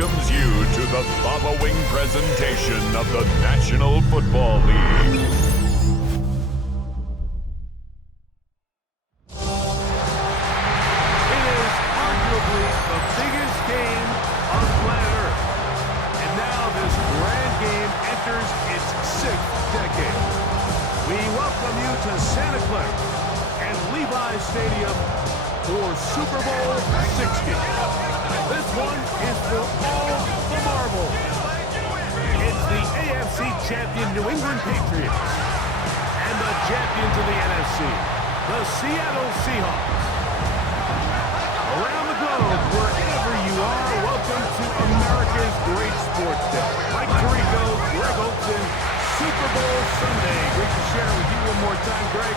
welcomes you to the following presentation of the National Football League. It is arguably the biggest game on planet Earth. And now this grand game enters its 6th decade. We welcome you to Santa Clara and Levi's Stadium for Super Bowl 60. This one is for all the marbles. It's the AFC champion New England Patriots and the champions of the NFC, the Seattle Seahawks. Around the globe, wherever you are, welcome to America's great sports day. Mike Tirico, Greg Olson, Super Bowl Sunday. Great to share with you one more time, Greg.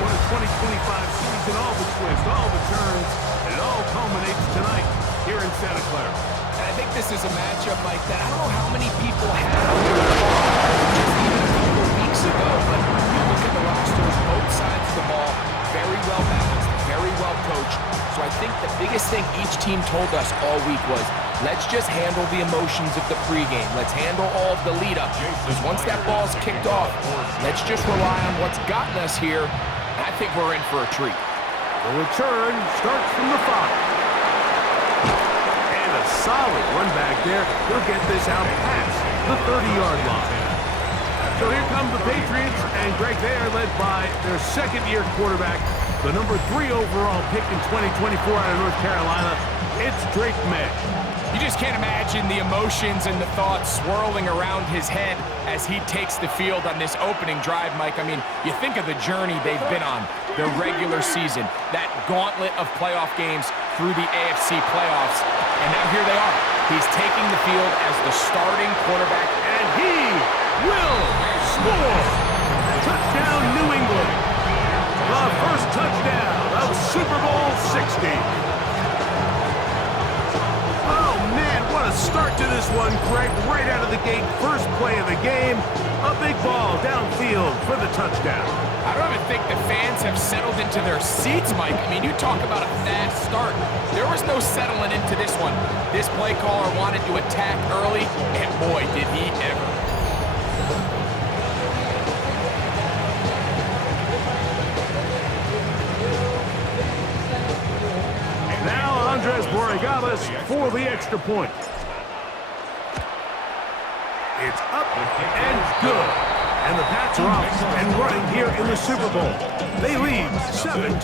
What a 2025 season, all the twists, all the turns, and it all culminates tonight here in Santa Clara. And I think this is a matchup like that. I don't know how many people had on their card just even a couple of weeks ago, but you look at the rosters, both sides of the ball, very well balanced, very well coached. So I think the biggest thing each team told us all week was, let's just handle the emotions of the pregame. Let's handle all of the lead-up. Because once that ball's kicked off, let's just rely on what's gotten us here. And I think we're in for a treat. The return starts from the 5. And a solid run back there. He'll get this out past the 30-yard line. So here come the Patriots, and Greg, they are led by their second-year quarterback, the number 3 overall pick in 2024 out of North Carolina. It's Drake May. You just can't imagine the emotions and the thoughts swirling around his head as he takes the field on this opening drive, Mike. I mean, you think of the journey they've been on, the regular season, that gauntlet of playoff games through the AFC playoffs, and now here they are. He's taking the field as the starting quarterback, and he will score. Touchdown, New England. The first touchdown of Super Bowl 60. Oh, man, what a start to this one, Greg. Right out of the gate, first play of the game. A big ball downfield for the touchdown. I don't even think the fans have settled into their seats, Mike. I mean, you talk about a fast start. There was no settling into this one. This play caller wanted to attack early, and boy, did he ever. Andres Borregales for the extra point. It's up and good. And the Pats are off and running here in the Super Bowl. They lead 7-0.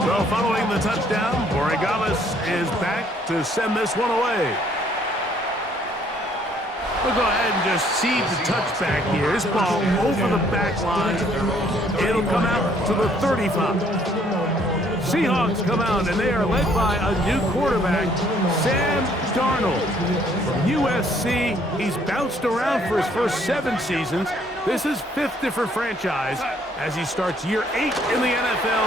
So following the touchdown, Borregales is back to send this one away. We'll go ahead and just see the touchback here. This ball over the back line. It'll come out to the 35. Seahawks come out, and they are led by a new quarterback, Sam Darnold from USC. He's bounced around for his first 7 seasons. This is 5th different franchise as he starts year 8 in the NFL.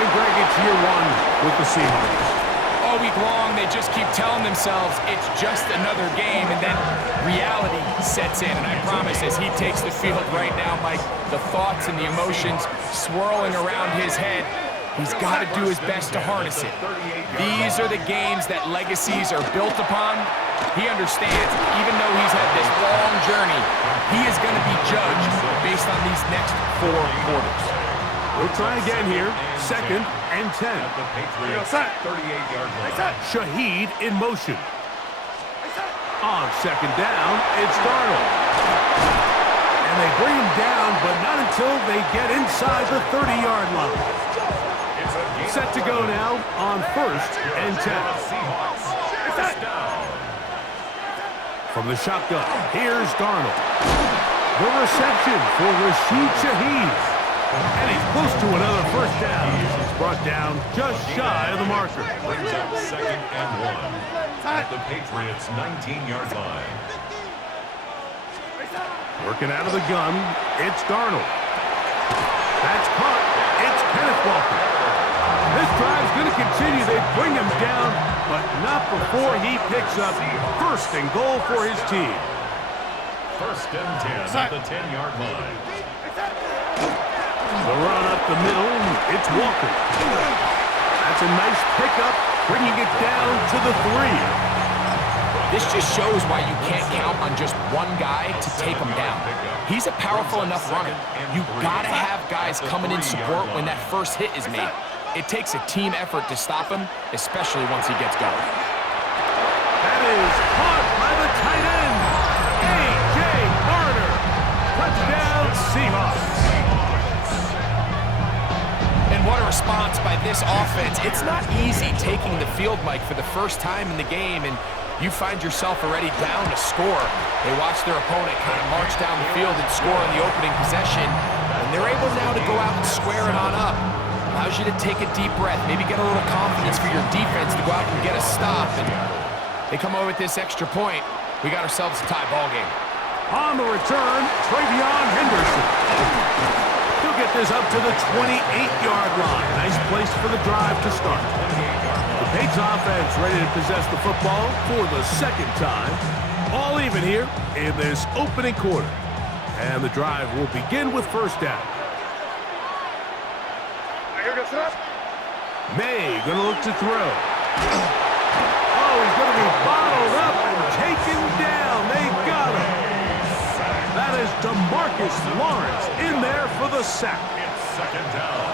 And Greg, it's year 1 with the Seahawks. All week long, they just keep telling themselves it's just another game, and then reality sets in. And I promise, as he takes the field right now, Mike, the thoughts and the emotions swirling around his head, he's got to do his best to harness it. These are the games that legacies are built upon. He understands, even though he's had this long journey, he is going to be judged based on these next 4 quarters. We'll try again here. 2nd and 10. The Patriots 38-yard line. Shaheed in motion. On 2nd down, it's Darnold. And they bring him down, but not until they get inside the 30-yard line. Set to go now on 1st and 10. From the shotgun, here's Darnold. The reception for Rashid Shaheed. And he's close to another first down. He's brought down just shy of the marker. Brings up 2nd and 1 at the Patriots' 19-yard line. Working out of the gun, it's Darnold. That's caught. It's Kenneth Walker. This drive's going to continue. They bring him down, but not before he picks up 1st and goal for his team. 1st and 10 at the 10-yard line. The run up the middle, it's Walker. That's a nice pickup, bringing it down to the 3. This just shows why you can't count on just one guy to take him down. He's a powerful enough runner. You gotta have guys coming in support when that first hit is made. It takes a team effort to stop him, especially once he gets going. That is caught by the tight end, A.J. Barner. Touchdown, Seahawks. And what a response by this offense. It's not easy taking the field, Mike, for the first time in the game, and you find yourself already down to score. They watch their opponent kind of march down the field and score on the opening possession, and they're able now to go out and square it on up. Allows you to take a deep breath, maybe get a little confidence for your defense to go out and get a stop, and they come away with this extra point. We got ourselves a tie ball game. On the return, Travion Henderson. He'll get this up to the 28-yard line. Nice place for the drive to start. The Patriots offense ready to possess the football for the second time. All even here in this opening quarter. And the drive will begin with first down. May gonna look to throw. Oh, he's gonna be bottled up and taken down. They got him. That is DeMarcus Lawrence in there for the sack. Second down.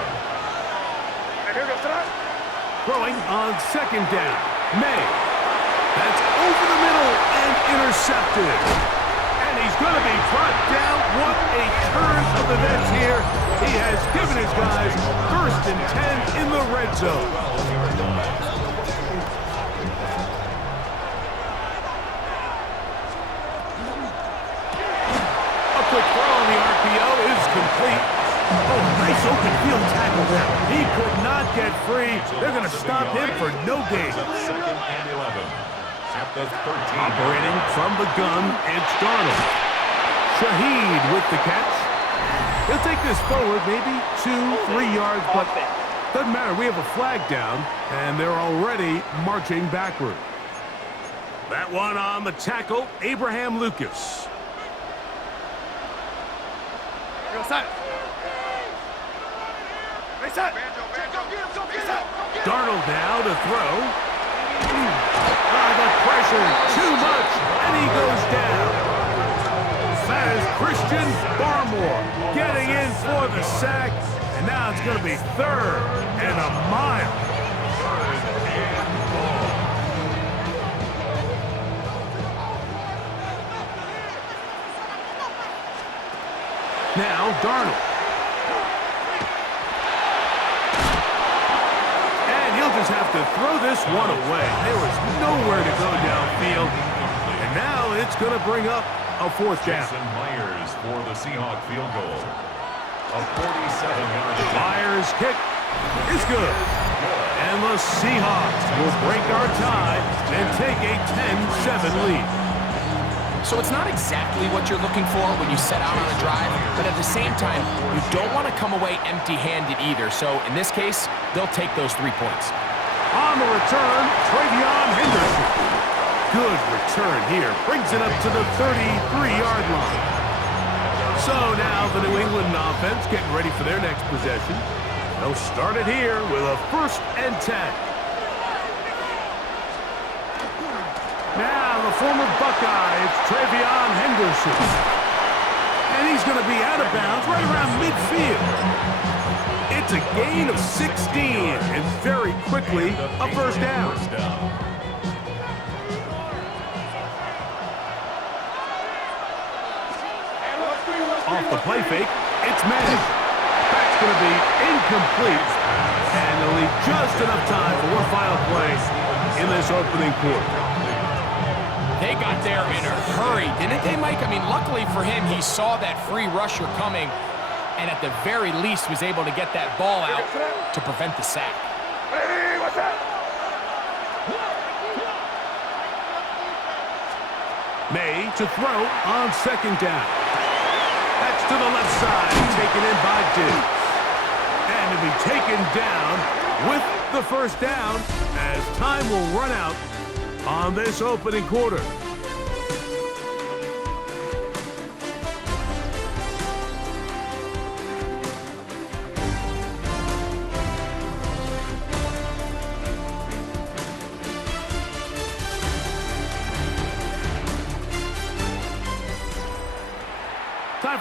Throwing on second down. May. That's over the middle and intercepted. And he's going to be brought down. What a turn of events here. He has given his guys first and 10 in the red zone. A quick throw on the RPO is complete. Oh, nice open field tackle there. He could not get free. They're going to stop him for no gain. Second and 11. At the 13. Operating from the gun, it's Darnold. Shaheed with the catch. He'll take this forward maybe 2-3 yards, but doesn't matter. We have a flag down, and they're already marching backward. That one on the tackle, Abraham Lucas. Darnold now to throw. The pressure, too much, and he goes down. That is Christian Barmore getting in for the sack, and now it's going to be third and a mile. Now Darnold. Just have to throw this one away. There was nowhere to go downfield. And now it's going to bring up a fourth down. Jason Myers for the Seahawk field goal. A 47-yard attempt. Myers' kick is good. And the Seahawks will break our tie and take a 10-7 lead. So it's not exactly what you're looking for when you set out on a drive, but at the same time, you don't want to come away empty-handed either. So in this case, they'll take those 3 points. On the return, Travion Henderson. Good return here. Brings it up to the 33-yard line. So now the New England offense getting ready for their next possession. They'll start it here with a 1st and 10. Now the former Buckeye, it's Travion Henderson. And he's going to be out of bounds right around midfield. It's a gain of 16, and very quickly a first down. Off the play fake, it's May. That's going to be incomplete, and they'll leave just enough time for one final play in this opening quarter. They got there in a hurry, didn't they, Mike? I mean, luckily for him, he saw that free rusher coming, and at the very least was able to get that ball out to prevent the sack. Hey, what's that? May to throw on second down. That's to the left side, taken in by Diggs. And to be taken down with the first down as time will run out on this opening quarter.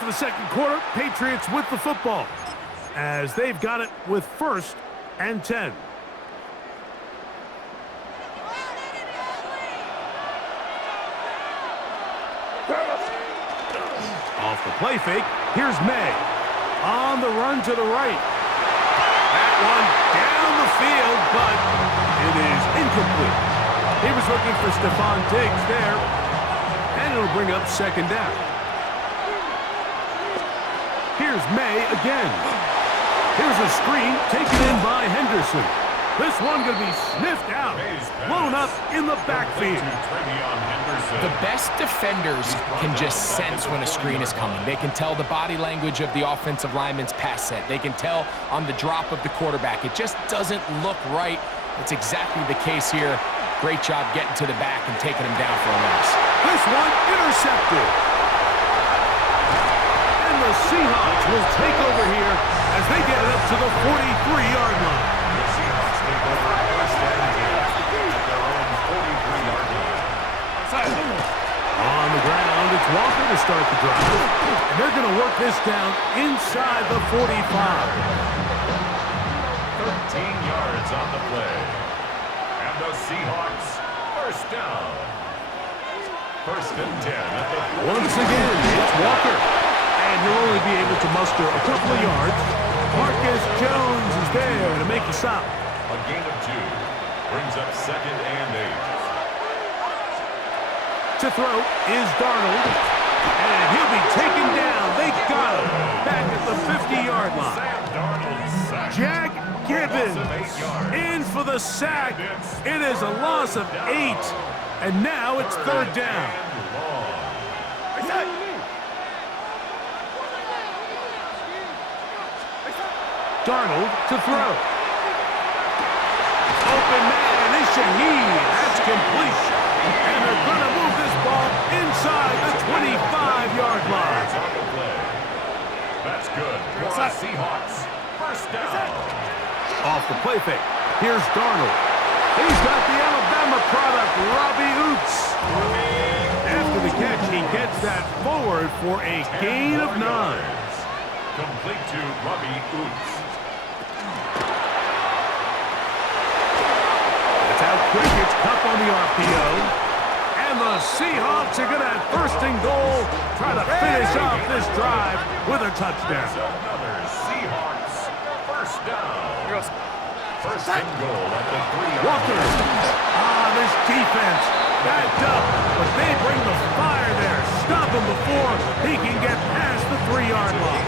into the second quarter. Patriots with the football as they've got it with 1st and 10. Off the play fake, here's May. On the run to the right. That one down the field, but it is incomplete. He was looking for Stephon Diggs there, and it'll bring up 2nd down. Here's May again. Here's a screen taken in by Henderson. This one going to be sniffed out, blown up in the backfield. The best defenders can just sense when a screen is coming. They can tell the body language of the offensive lineman's pass set. They can tell on the drop of the quarterback. It just doesn't look right. It's exactly the case here. Great job getting to the back and taking him down for a loss. This one intercepted. And the Seahawks will take over here as they get it up to the 43-yard line. On the ground, it's Walker to start the drive. And they're going to work this down inside the 45. 13 yards on the play. And the Seahawks, 1st down. 1st and 10 at the 40. Once again, it's Walker. And he'll only be able to muster a couple of yards. Marcus Jones is there to make the stop. A gain of 2 brings up 2nd and 8. To throw is Darnold, and he'll be taken down. They got him back at the 50-yard line. Jack Gibbons in for the sack. It is a loss of 8, and now it's 3rd down. Darnold to throw. Open man is Shaheed. That's complete. And they're going to move this ball inside the 25-yard line. That's good. Seahawks, 1st down. Off the play fake. Here's Darnold. He's got the Alabama product, Robbie Oots. After the catch, he gets that forward for a gain of 9. Complete to Robbie Oots. That's out quick. It's Cup on the RPO. And the Seahawks are going to have 1st and goal. Try to finish off this drive with a touchdown. Another Seahawks, 1st down. 1st and goal at the 3-yard line. Walker. This defense backed up, but they bring the fire there. Stop him before he can get past the 3-yard line.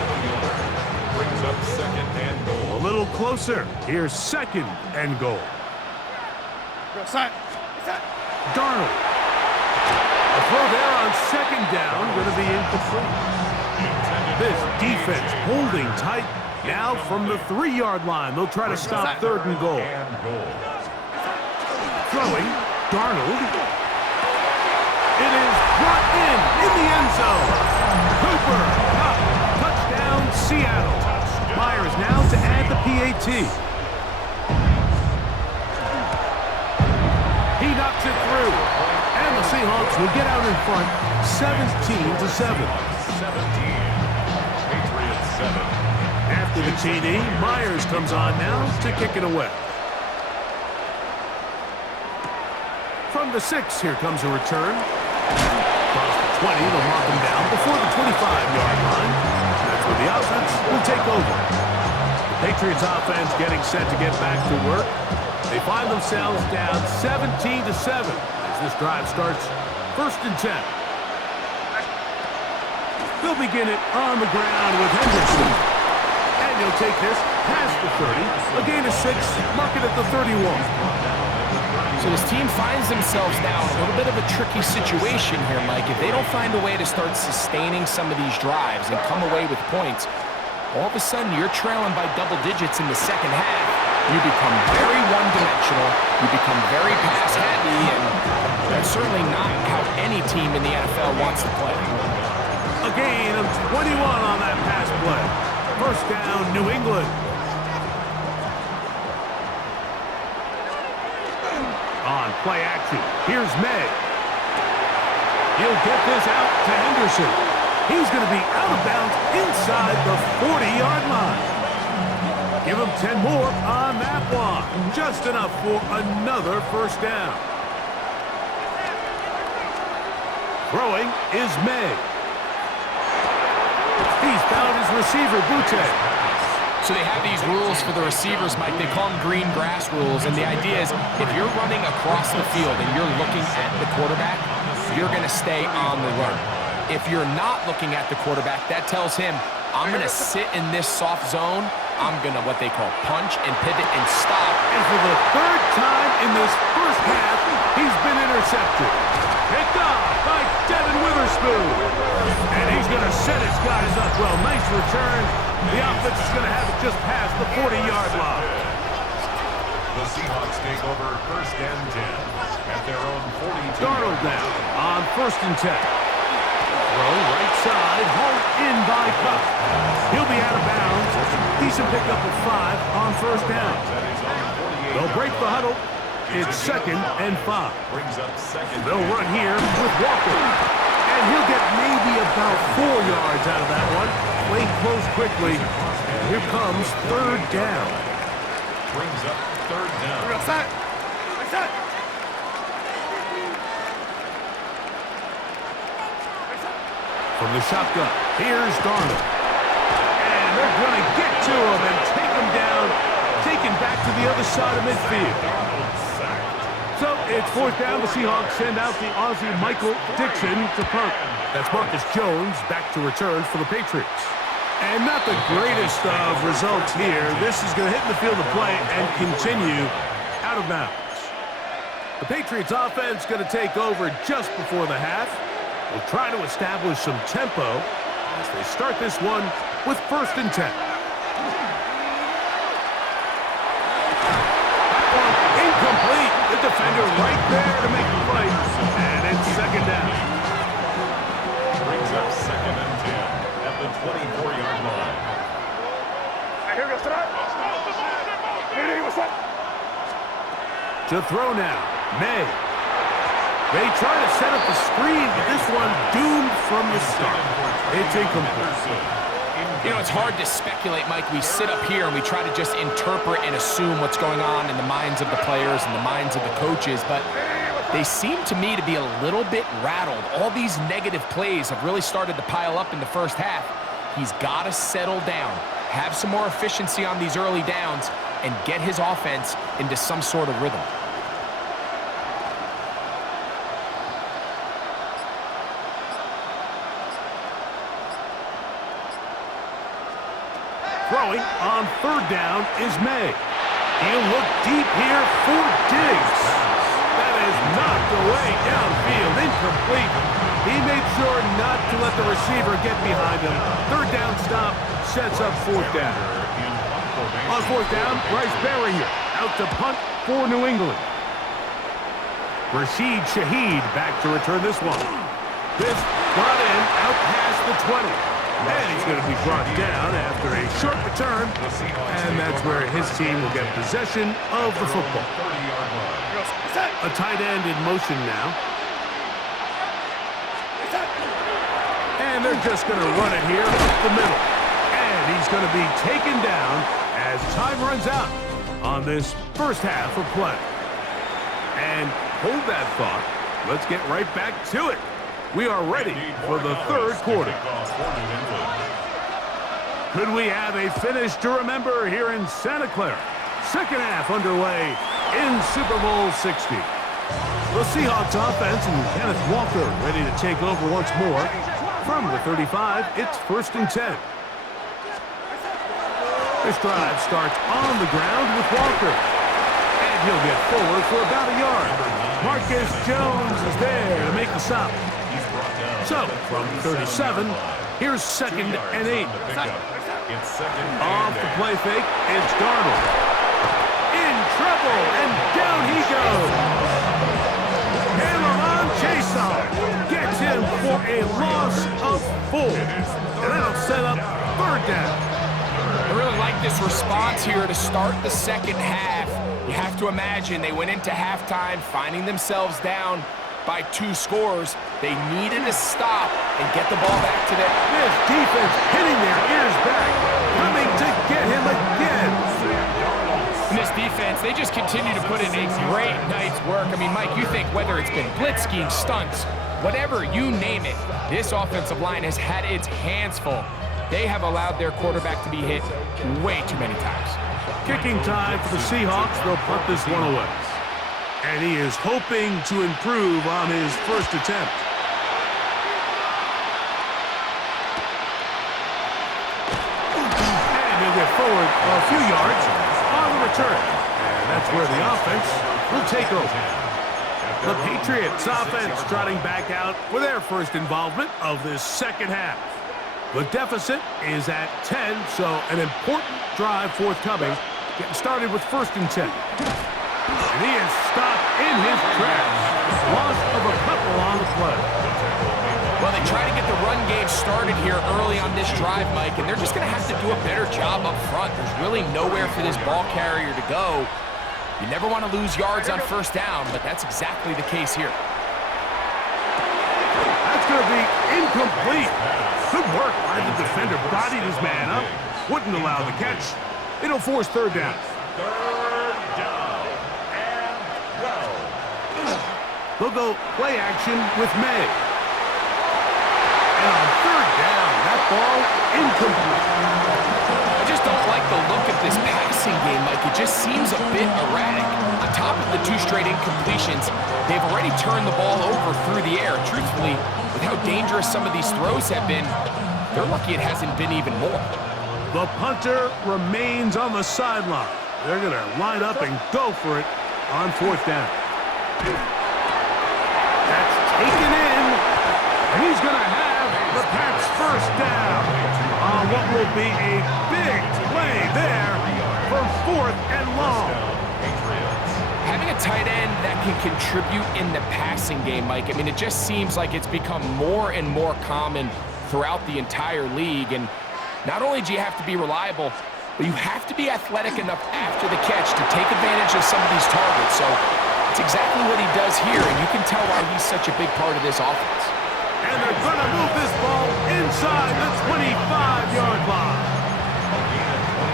Brings up 2nd and goal. A little closer. Here's 2nd and goal. Darnold. A throw there on 2nd down, going to be incomplete. This defense holding tight. Now from the 3-yard line, they'll try to stop 3rd and goal. Throwing, Darnold. It is brought in the end zone. Cooper, Cup, touchdown, Seattle. Myers now to add the PAT. He knocks it through. And the Seahawks will get out in front, 17-7. 17. Patriots 7. After the TD, Myers comes on now to kick it away. From the 6, here comes a return. Across the 20, they'll mark him down before the 25-yard line. That's where the offense will take over. The Patriots offense getting set to get back to work. They find themselves down 17-7 as this drive starts 1st and 10. They'll begin it on the ground with Henderson. And he'll take this past the 30. A gain of 6, mark it at the 31. So this team finds themselves now in a little bit of a tricky situation here, Mike. If they don't find a way to start sustaining some of these drives and come away with points, all of a sudden you're trailing by double digits in the second half. You become very one-dimensional, you become very pass-heavy, and that's certainly not how any team in the NFL wants to play. A gain of 21 on that pass play. 1st down, New England. On play action, here's May. He'll get this out to Henderson. He's going to be out of bounds inside the 40-yard line. Give him 10 more on that one. Just enough for another first down. Throwing is May. He's found his receiver, Butte. So they have these rules for the receivers, Mike. They call them green grass rules. And the idea is if you're running across the field and you're looking at the quarterback, you're going to stay on the run. If you're not looking at the quarterback, that tells him, I'm going to sit in this soft zone. I'm going to, what they call, punch and pivot and stop. And for the third time in this first half, he's been intercepted. Picked off by Devin Witherspoon. And he's going to set his guys up well. Nice return. The offense is going to have it just past the 40-yard line. The Seahawks take over first and 10 at their own 42. Darnold now on first and 10. Throw right side, hauled in by Cup. He'll be out of bounds. Decent pickup of 5 on first down. They'll break the huddle. It's second and 5. They'll run here with Walker. And he'll get maybe about 4 yards out of that one. Play close quickly. And here comes third down. Brings up third down. From the shotgun, here's Darnold. And they're going to get to him and take him down, taken back to the other side of midfield. So it's fourth down. The Seahawks send out the Aussie Michael Dixon to punt. That's Marcus Jones back to return for the Patriots. And not the greatest of results here. This is going to hit in the field of play and continue out of bounds. The Patriots offense going to take over just before the half. Will try to establish some tempo as they start this one with first and 10. That one incomplete. The defender right there to make the play. And it's second down. Brings up second and 10 at the 24-yard line. To throw now, May. They try to set up the screen, but this one doomed from the start. It's incomplete. You know, it's hard to speculate, Mike. We sit up here and we try to just interpret and assume what's going on in the minds of the players and the minds of the coaches, but they seem to me to be a little bit rattled. All these negative plays have really started to pile up in the first half. He's got to settle down, have some more efficiency on these early downs, and get his offense into some sort of rhythm. Throwing on third down is May. He'll look deep here for Diggs. That is knocked away downfield, incomplete. He made sure not to let the receiver get behind him. Third down stop sets up fourth down. On fourth down, Bryce Baringer out to punt for New England. Rashid Shaheed back to return this one. This brought in out past the 20. And he's going to be brought down after a short return. And that's where his team will get possession of the football. A tight end in motion now. And they're just going to run it here up the middle. And he's going to be taken down as time runs out on this first half of play. And hold that thought. Let's get right back to it. We are ready for the third quarter. Could we have a finish to remember here in Santa Clara? Second half underway in Super Bowl 60. The Seahawks offense and Kenneth Walker ready to take over once more. From the 35, it's first and 10. This drive starts on the ground with Walker. And he'll get forward for about a yard. Marcus Jones is there to make the stop. So, from 37, here's second and 8. Off the play fake, it's Darnold. In trouble, and down he goes. And Lamont Jason gets him for a loss of 4. And that'll set up third down. I really like this response here to start the second half. You have to imagine they went into halftime finding themselves down by 2 scores. They needed to stop and get the ball back to them. This defense hitting their ears back, coming to get him again. And this defense, they just continue to put in a great night's work. I mean, Mike, you think whether it's been blitz scheme, stunts, whatever, you name it, this offensive line has had its hands full. They have allowed their quarterback to be hit way too many times. Kicking time for the Seahawks. They'll punt this one away. And he is hoping to improve on his first attempt. And he'll get forward a few yards on the return. And that's where the offense will take over. The Patriots offense trotting back out for their first involvement of this second half. The deficit is at 10, so an important drive forthcoming. Getting started with 1st and 10. And he is stopped in his tracks. Loss of a couple on the play. Well, they try to get the run game started here early on this drive, Mike, and they're just going to have to do a better job up front. There's really nowhere for this ball carrier to go. You never want to lose yards on 1st down, but that's exactly the case here. That's going to be incomplete. Good work by the defender. Bodied his man up. Wouldn't allow the catch. It'll force 3rd down. 3rd down and go. They'll go play action with May. And on 3rd down, that ball incomplete. I just don't like the look of this passing game, Mike. It just seems a bit erratic. On top of the 2 straight incompletions, they've already turned the ball over through the air. Truthfully, with how dangerous some of these throws have been, they're lucky it hasn't been even more. The punter remains on the sideline. They're going to line up and go for it on 4th down. That's taken in, and he's going to have the Pats' 1st down on what will be a big play there for 4th and long. Having a tight end that can contribute in the passing game, Mike, I mean, it just seems like it's become more and more common throughout the entire league. And not only do you have to be reliable, but you have to be athletic enough after the catch to take advantage of some of these targets. So it's exactly what he does here, and you can tell why he's such a big part of this offense. And they're going to move this ball inside the 25-yard line.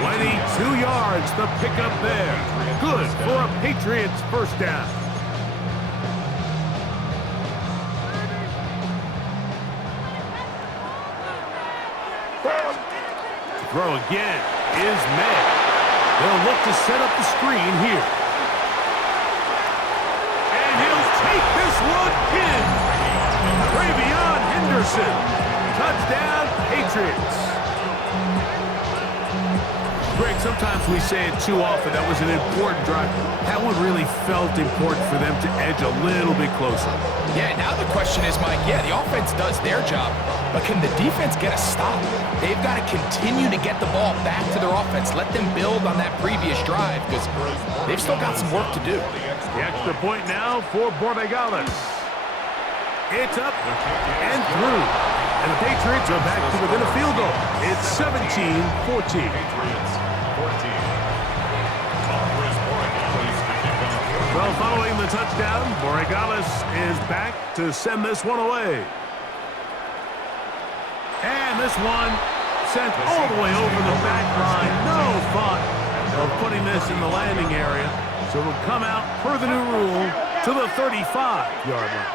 22 yards, the pickup there. Good for a Patriots 1st down. Throw again is May. They'll look to set up the screen here. And he'll take this one in. Travion Henderson. Touchdown, Patriots. Greg, sometimes we say it too often. That was an important drive. That one really felt important for them to edge a little bit closer. Yeah, now the question is, Mike, yeah, the offense does their job, but can the defense get a stop? They've got to continue to get the ball back to their offense. Let them build on that previous drive because they've still got some work to do. The extra point now for Borregales. It's up and through. And the Patriots are back to within a field goal. It's 17-14. Well, following the touchdown, Borregales is back to send this one away. And this one sent all the way over the back line. No thought of putting this in the landing area. So it'll come out, per the new rule, to the 35-yard line.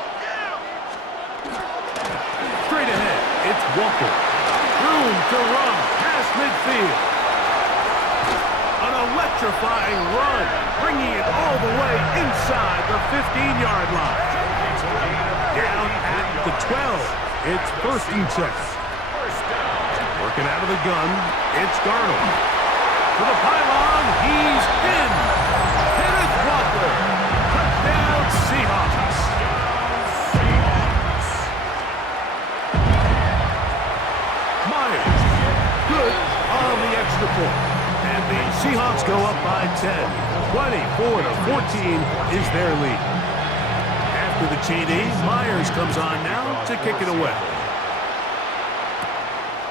Straight ahead, it's Walker. Room to run past midfield. An electrifying run, bringing it all the way inside the 15-yard line. Down at the 12, it's 1st and 10. Working out of the gun, it's Darnold. To the pylon, he's in. Kenneth Walker. Touchdown, Seahawks. Myers, good on the extra point. And the Seahawks go up by 10. 24-14 is their lead. After the TD, Myers comes on now to kick it away.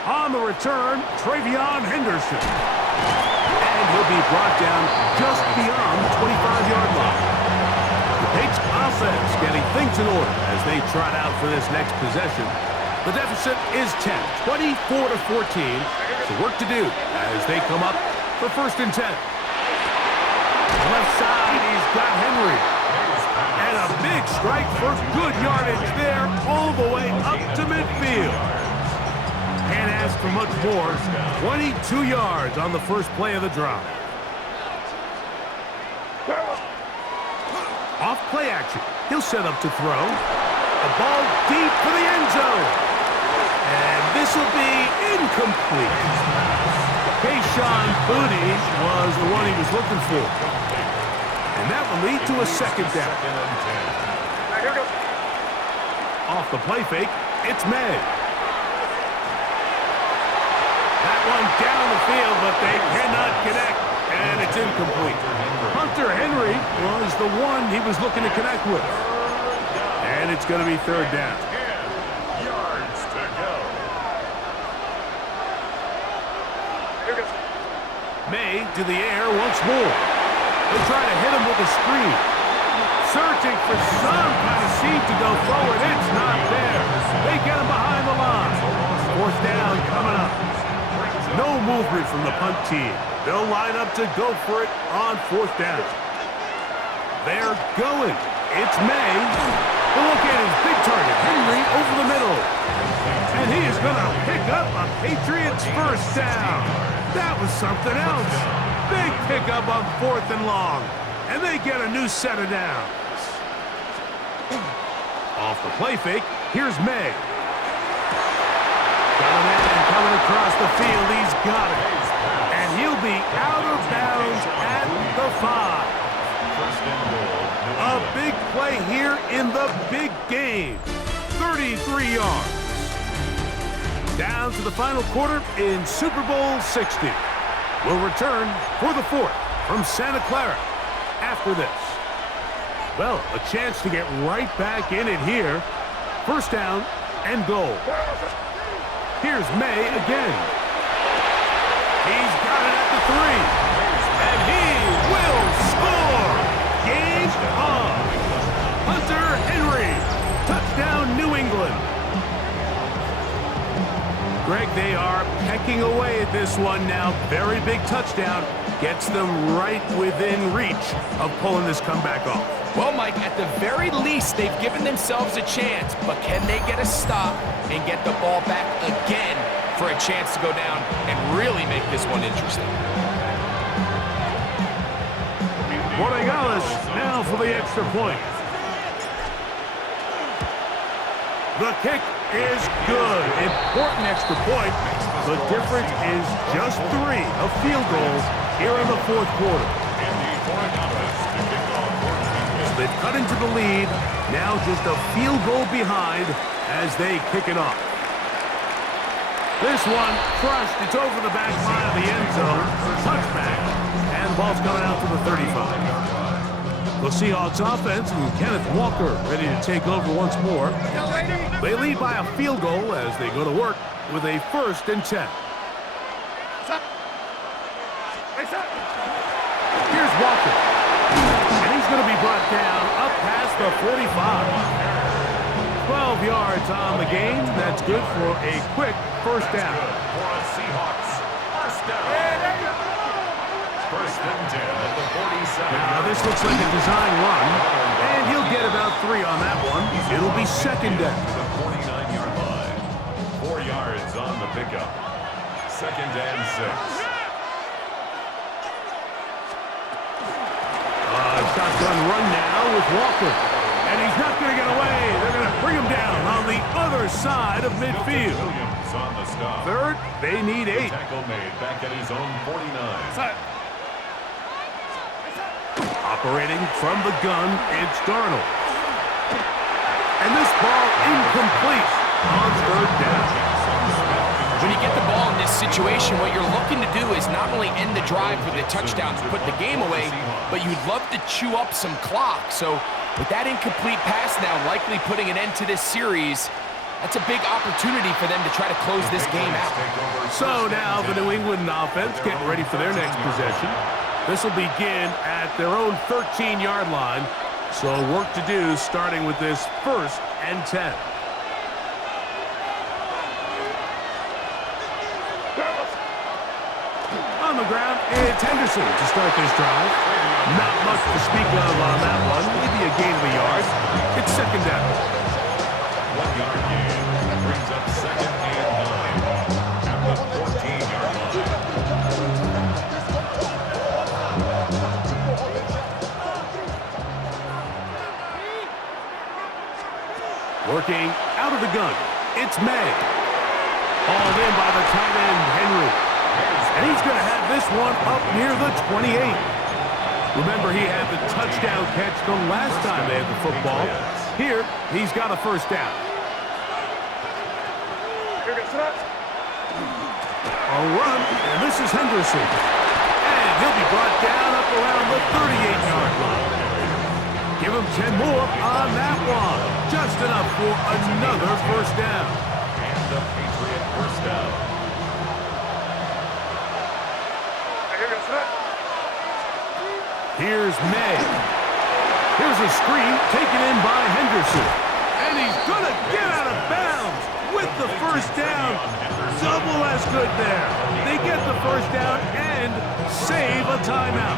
On the return, Travion Henderson. And he'll be brought down just beyond the 25-yard line. The Patriots offense getting things in order as they trot out for this next possession. The deficit is 10, 24-14. So work to do as they come up for 1st and 10. Left side, he's got Henry. And a big strike for good yardage there all the way up to midfield. Can't ask for much more. 22 yards on the first play of the drive. Off play action. He'll set up to throw. The ball deep for the end zone. And this will be incomplete. Kayshawn Booty was the one he was looking for. And that will lead to a 2nd down. Off the play fake, it's May. That one down the field, but they cannot connect. And it's incomplete. Hunter Henry was the one he was looking to connect with. And it's going to be 3rd down. 10 yards to go. May to the air once more. They'll try to hit him with a screen. Searching for some kind of seed to go forward. It's not there. They get him behind the line. 4th down coming up. No movement from the punt team. They'll line up to go for it on 4th down. They're going. It's May. The look at his big target, Henry, over the middle. And he is going to pick up a Patriots 1st down. That was something else. Big pickup on 4th and long. And they get a new set of downs. Off the play fake, here's May. Got a man coming across the field. He's got it. And he'll be out of bounds at the 5. A big play here in the big game. 33 yards. Down to the final quarter in Super Bowl 60. We'll return for the 4th from Santa Clara after this. Well, a chance to get right back in it here. 1st down and goal. Here's May again. He's got it at the 3. And he will score. Game on. Hunter Henry. Touchdown, New England. Greg, they are pecking away at this one now. Very big touchdown. Gets them right within reach of pulling this comeback off. Well, Mike, at the very least, they've given themselves a chance, but can they get a stop and get the ball back again for a chance to go down and really make this one interesting? Borregales now for the extra point. The kick is good. Important extra point. The difference is just 3. A field goal here in the 4th quarter. So they've cut into the lead. Now just a field goal behind as they kick it off. This one crushed. It's over the back line of the end zone. Touchback. And the ball's coming out to the 35. The Seahawks offense and Kenneth Walker ready to take over once more. They lead by a field goal as they go to work with a 1st and 10. Here's Walker. And he's going to be brought down up past the 45. 12 yards on the game. That's good for a quick 1st down. For a Seahawks 1st down. 1st and 10 at the 47. Now this looks like a design run. And he'll get about 3 on that one. It'll be 2nd down. To the 49-yard line. 4 yards on the pickup. 2nd and 6. Shotgun run now with Walker. And he's not going to get away. They're going to bring him down on the other side of midfield. Williams on the stop. 3rd, they need 8. Tackle made back at his own 49. Operating from the gun, it's Darnold. And this ball incomplete on 3rd down. When you get the ball in this situation, what you're looking to do is not only end the drive with a touchdown to put the game away, but you'd love to chew up some clock. So with that incomplete pass now likely putting an end to this series, that's a big opportunity for them to try to close this game out. So now the New England offense getting ready for their next possession. This will begin at their own 13-yard line So work to do starting with this 1st and 10. On the ground, it's Henderson to start this drive. Not much to speak of on that one. Maybe a gain of a yard. It's 2nd down. 1-yard gain. Brings up 2nd and 9 at the 14-yard line. Working out of the gun. It's May. Hauled in by the tight end, Henry. And he's going to have this one up near the 28. Remember, he had the touchdown catch the last time they had the football. Here, he's got a 1st down. A run, and this is Henderson. And he'll be brought down up around the 38-yard line. Give him 10 more on that one. Just enough for another 1st down. And the Patriot 1st down. Here's May. Here's a screen taken in by Henderson. And he's going to get out of bounds with the 1st down. Double as good there. They get the 1st down and save a timeout.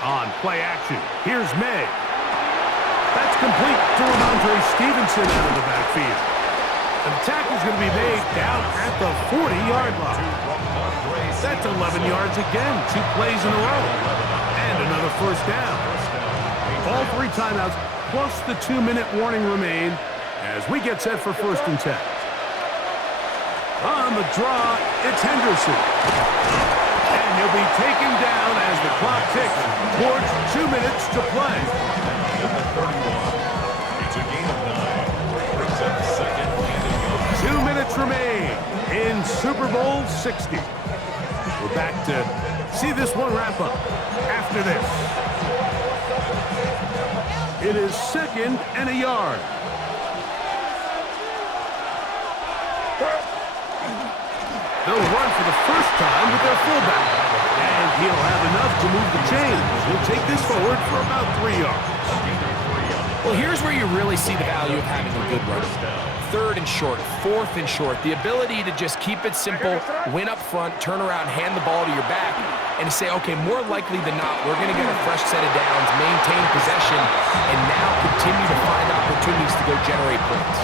On play action, here's May. That's complete to Ramondre Stevenson out of the backfield. The tackle's going to be made down at the 40-yard line. That's 11 yards again, 2 plays in a row. And another 1st down. All 3 timeouts plus the 2-minute warning remain as we get set for 1st and 10. On the draw, it's Henderson. And he'll be taken down as the clock ticks towards 2 minutes to play. It's a gain of 9. Brings up 2nd and a yard. 2 minutes remain in Super Bowl 60. We're back to see this one wrap up after this. It is 2nd and a yard. They'll run for the 1st time with their fullback. And he'll have enough to move the chains. He'll take this forward for about 3 yards. Well, here's where you really see the value of having a good run. 3rd and short, 4th and short. The ability to just keep it simple, win up front, turn around, hand the ball to your back, and to say, okay, more likely than not, we're going to get a fresh set of downs, maintain possession, and now continue to find opportunities to go generate points.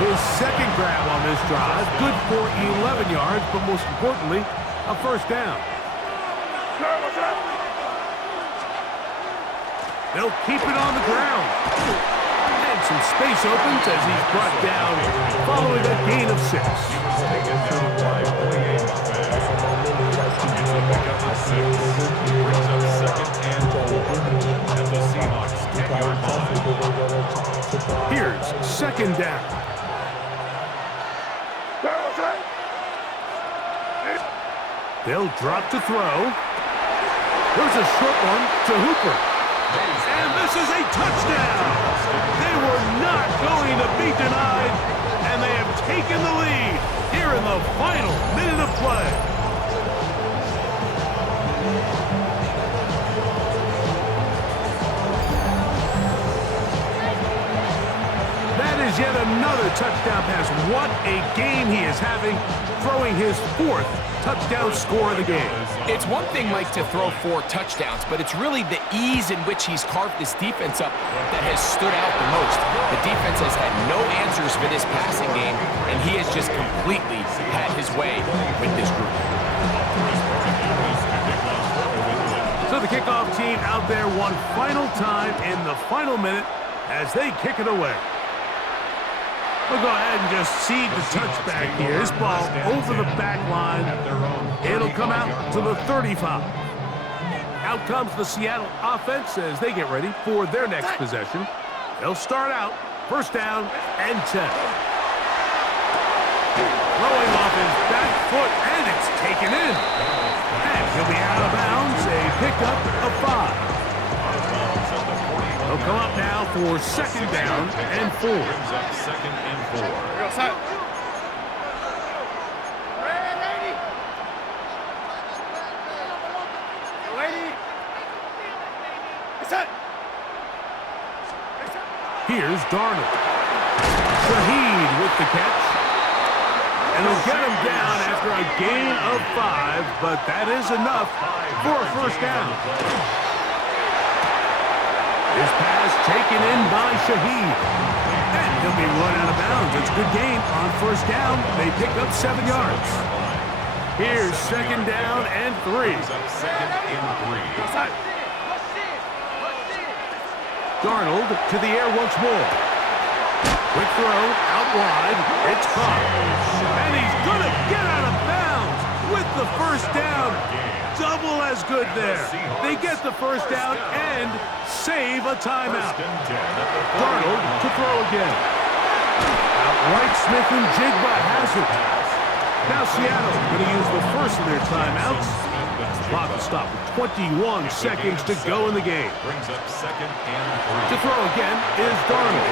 His 2nd grab on this drive, good for 11 yards, but most importantly, a 1st down. They'll keep it on the ground. And some space opens as he's brought down following a gain of 6. Taken down by Boye Mafe. It's a pickup of 6. Brings up 2nd and 4 at the Seahawks 10-yard line. Here's 2nd down. They'll drop to throw. There's a short one to Hooper. And this is a touchdown. They were not going to be denied, and they have taken the lead here in the final minute of play. That is yet another touchdown pass. What a game he is having, throwing his 4th touchdown score of the game. It's one thing, Mike, to throw 4 touchdowns, but it's really the ease in which he's carved this defense up that has stood out the most. The defense has had no answers for this passing game, and he has just completely had his way with this group. So the kickoff team out there one final time in the final minute as they kick it away. We'll go ahead and just seed the touchback here. This ball over the back line. It'll come out to the 35. Out comes the Seattle offense as they get ready for their next possession. They'll start out 1st down and 10. Throwing off his back foot, and it's taken in. And he'll be out of bounds, a pickup of 5. They'll come up now for 2nd down and 4. Brings up 2nd and 4. Here's Darnold. Shaheed with the catch. And he'll get him down after a gain of 5, but that is enough for a first down. This pass taken in by Shaheed. And he'll be run out of bounds. It's a good gain on first down. They pick up 7 yards. Here's second down and 3. Darnold to the air once more. Quick throw, out wide, it's caught. And he's going to get out of bounds with the first down. Double as good there. They get the first down and save a timeout. Darnold to throw again. Outright Smith and Jigba has it. Now Seattle going to use the first of their timeouts. Clock will stop with 21 seconds to go in the game. To throw again is Darnold.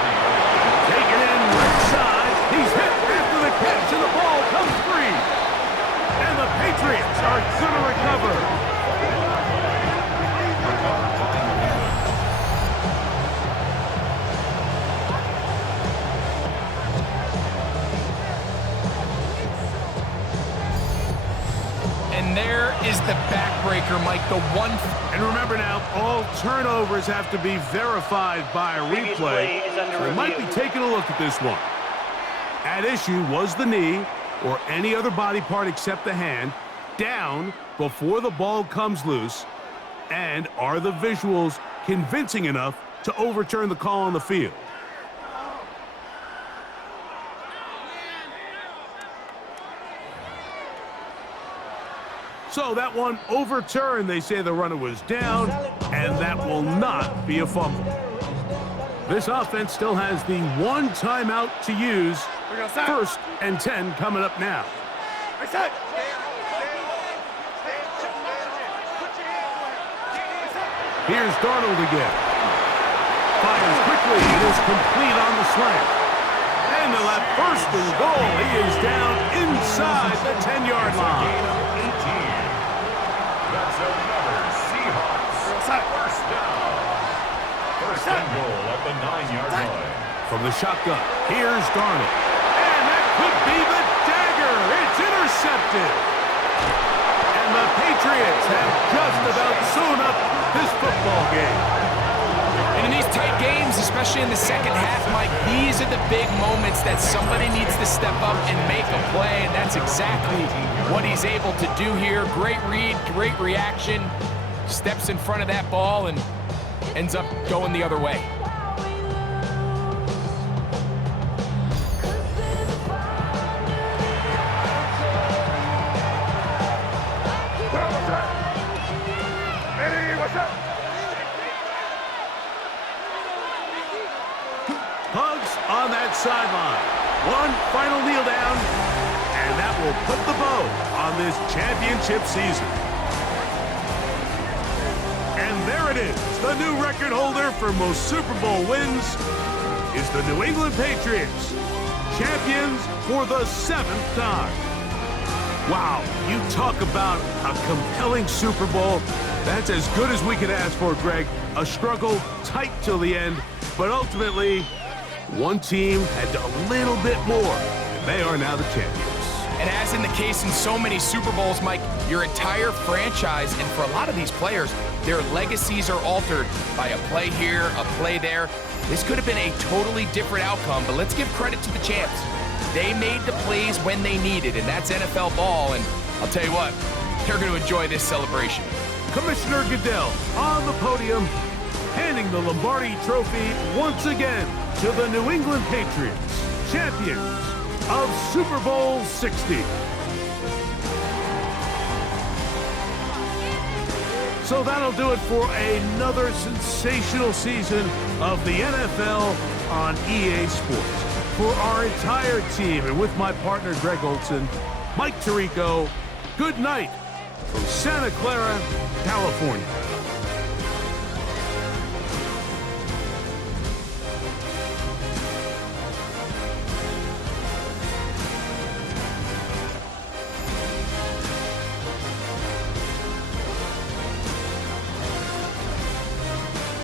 Taken in right side. He's hit after the catch, and the ball comes free. And the Patriots are going to recover. And there is the backbreaker, Mike, the one. And remember now, all turnovers have to be verified by a replay. So they might be taking a look at this one. At issue was the knee, or any other body part except the hand, down before the ball comes loose. And are the visuals convincing enough to overturn the call on the field? So that one overturned. They say the runner was down, and that will not be a fumble. This offense still has the one timeout to use. First and 10 coming up now. Here's Darnold again. Fires quickly. It is complete on the slant. And they'll have first and goal. He is down inside the 10-yard line. That's another Seahawks first down. First and goal at the 9-yard line. From the shotgun, here's Darnold. And that could be the dagger. It's intercepted. And the Patriots have just about sewn up this football game. And in these tight games, especially in the second half, Mike, these are the big moments that somebody needs to step up and make a play, and that's exactly what he's able to do here. Great read, great reaction, steps in front of that ball and ends up going the other way. Hugs on that sideline. One final kneel down, and that will put the bow on this championship season. And there it is. The new record holder for most Super Bowl wins is the New England Patriots, champions for the 7th time. Wow, you talk about a compelling Super Bowl. That's as good as we could ask for, Greg. A struggle tight till the end, but ultimately, one team had a little bit more, and they are now the champions. And as in the case in so many Super Bowls, Mike, your entire franchise, and for a lot of these players, their legacies are altered by a play here, a play there. This could have been a totally different outcome, but let's give credit to the champs. They made the plays when they needed, and that's NFL ball, and I'll tell you what, they're going to enjoy this celebration. Commissioner Goodell on the podium, handing the Lombardi Trophy once again to the New England Patriots, champions of Super Bowl 60. So that'll do it for another sensational season of the NFL on EA Sports. For our entire team and with my partner Greg Olson, Mike Tirico, good night from Santa Clara, California.